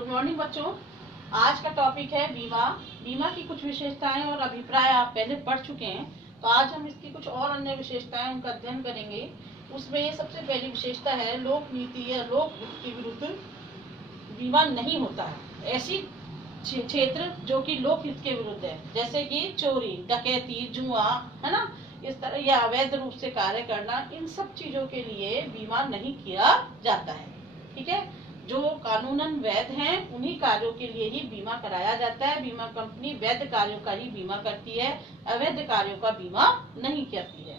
Good morning बच्चों। आज का टॉपिक है बीमा। बीमा की कुछ विशेषताएं और अभिप्राय आप पहले पढ़ चुके हैं, तो आज हम इसकी कुछ और अन्य विशेषताएं उनका अध्ययन करेंगे। उसमें सबसे पहली विशेषता है लोक नीति या लोक हित के विरुद्ध बीमा नहीं होता है। ऐसी क्षेत्र जो कि लोक हित के विरुद्ध है, जैसे कि चोरी, डकैती, जुआ, है ना, इस तरह या अवैध रूप से कार्य करना, इन सब चीजों के लिए बीमा नहीं किया जाता है। ठीक है, जो कानूनन वैध हैं उन्हीं कार्यों के लिए ही बीमा कराया जाता है। बीमा कंपनी वैध कार्यों का ही बीमा करती है, अवैध कार्यों का बीमा नहीं करती है।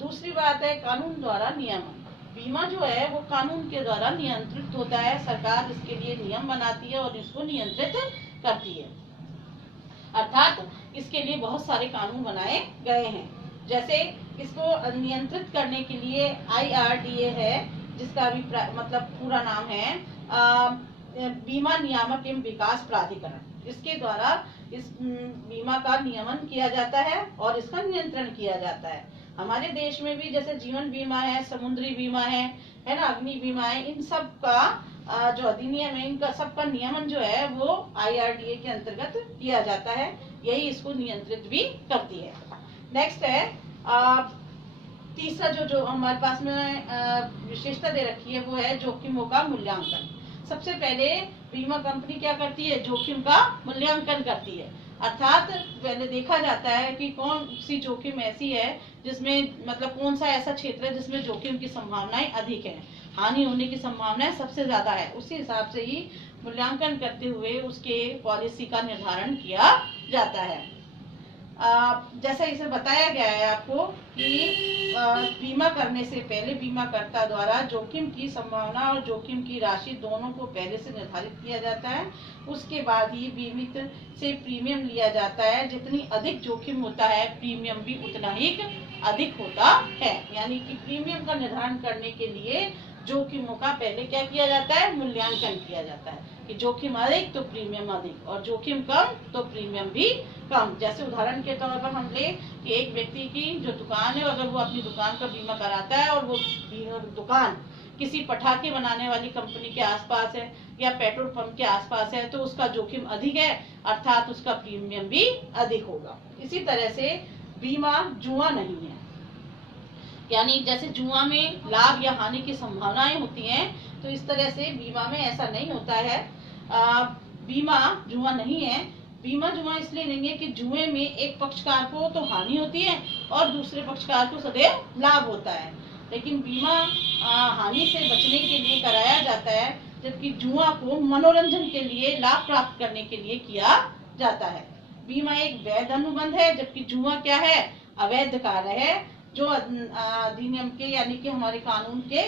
दूसरी बात है कानून द्वारा नियमन। बीमा जो है वो कानून के द्वारा नियंत्रित होता है। सरकार इसके लिए नियम बनाती है और इसको नियंत्रित करती है, अर्थात इसके लिए बहुत सारे कानून बनाए गए हैं। जैसे इसको नियंत्रित करने के लिए IRDA है, जिसका भी मतलब पूरा नाम है बीमा नियामक एवं विकास प्राधिकरण। इसके द्वारा इस बीमा का नियमन किया जाता है और इसका नियंत्रण किया जाता है। हमारे देश में भी जैसे जीवन बीमा है, समुद्री बीमा है ना, अग्नि बीमा है, इन सब का जो अधिनियम है, इनका सबका नियमन जो है वो IRDA के अंतर्गत किया जाता है। यही इसको नियंत्रित भी करती है। नेक्स्ट है तीसरा जो हमारे पास में विशेषता दे रखी है वो है जोखिमों का मूल्यांकन। सबसे पहले बीमा कंपनी क्या करती है, जोखिम का मूल्यांकन करती है। अर्थात पहले देखा जाता है कि कौन सी जोखिम ऐसी है जिसमें मतलब कौन सा ऐसा क्षेत्र है जिसमें जोखिम की संभावनाएं अधिक है, हानि होने की संभावनाएं सबसे ज्यादा है। उसी हिसाब से ही मूल्यांकन करते हुए उसके पॉलिसी का निर्धारण किया जाता है। जैसा इसे बताया गया है आपको कि बीमा करने से पहले बीमाकर्ता द्वारा जोखिम की संभावना और जोखिम की राशि दोनों को पहले से निर्धारित किया जाता है। उसके बाद ही बीमित से प्रीमियम लिया जाता है। जितनी अधिक जोखिम होता है प्रीमियम भी उतना ही अधिक होता है। यानी कि प्रीमियम का निर्धारण करने के लिए जोखिमों का पहले क्या किया जाता है, मूल्यांकन किया जाता है कि जोखिम अधिक तो प्रीमियम अधिक और जोखिम कम तो प्रीमियम भी कम। जैसे उदाहरण के तौर पर हम ले कि एक व्यक्ति की जो दुकान है, अगर वो अपनी दुकान का बीमा कराता है और वो दुकान किसी पटाखे बनाने वाली कंपनी के आसपास है या पेट्रोल पंप के आसपास है, तो उसका जोखिम अधिक है, अर्थात उसका प्रीमियम भी अधिक होगा। इसी तरह से बीमा जुआ नहीं है। यानी जैसे जुआ में लाभ या हानि की संभावनाएं होती हैं, तो इस तरह से बीमा में ऐसा नहीं होता है। बीमा जुआ नहीं है। बीमा जुआ इसलिए नहीं है कि जुए में एक पक्षकार को तो हानि होती है और दूसरे पक्षकार को सदैव लाभ होता है, लेकिन बीमा हानि से बचने के लिए कराया जाता है, जबकि जुआ को मनोरंजन के लिए, लाभ प्राप्त करने के लिए किया जाता है। बीमा एक वैध अनुबंध है, जबकि जुआ क्या है, अवैध कार्य है जो अधिनियम के यानी कि हमारे कानून के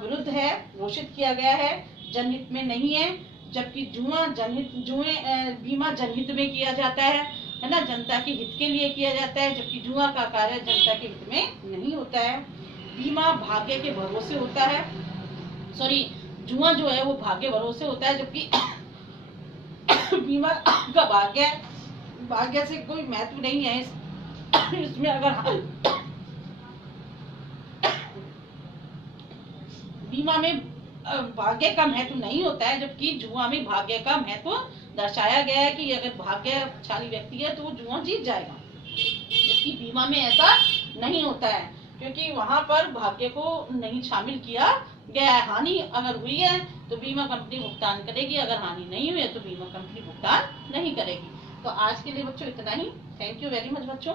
विरुद्ध है, घोषित किया गया है, जनहित में नहीं है। जबकि बीमा जनहित में किया जाता है ना, जनता के हित के लिए किया जाता है, जबकि जुआ का कार्य जनता के हित में नहीं होता है। बीमा भाग्य के भरोसे होता है, जुआ जो है वो भाग्य भरोसे होता है, जबकि बीमा का भाग्य से कोई महत्व नहीं है। इसमें अगर बीमा में भाग्य का महत्व नहीं होता है, जबकि जुआ में भाग्य का महत्व दर्शाया गया है कि अगर भाग्यशाली व्यक्ति है तो वो जुआ जीत जाएगा, जबकि बीमा में ऐसा नहीं होता है, क्योंकि वहां पर भाग्य को नहीं शामिल किया गया है। हानि अगर हुई है तो बीमा कंपनी भुगतान करेगी, अगर हानि नहीं हुई है तो बीमा कंपनी भुगतान नहीं करेगी। तो आज के लिए बच्चों इतना ही। थैंक यू वेरी मच बच्चों।